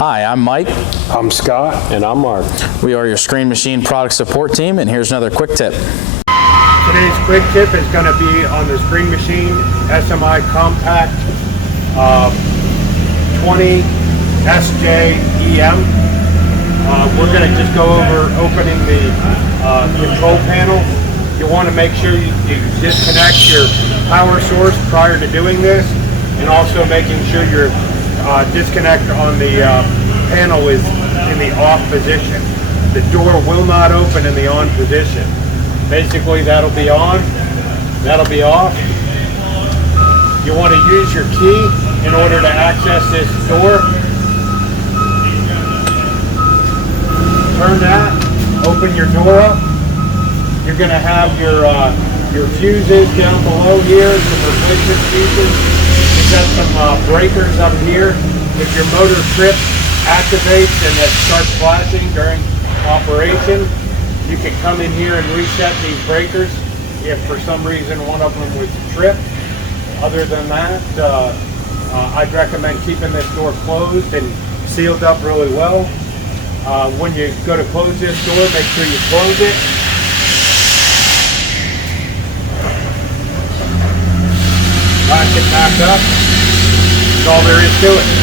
Hi, I'm Mike. I'm Scott. And I'm Mark. We are your Screen Machine product support team, and here's another quick tip. Today's quick tip is going to be on the Screen Machine SMI Compact 20 SJ-EM. We're going to just go over opening the control panel. You want to make sure you disconnect your power source prior to doing this, and also making sure your disconnect on the panel is in the off position. The door will not open in the on position. Basically, that'll be on, that'll be off. You want to use your key in order to access this door. Turn that, open your door up. You're going to have your fuses down below here, some replacement fuses. You've got some breakers up here. If your motor trip activates and it starts flashing during operation, you can come in here and reset these breakers if for some reason one of them was tripped. Other than that, I'd recommend keeping this door closed and sealed up really well. When you go to close this door, make sure you close it. Latch it back up. That's all there is to it.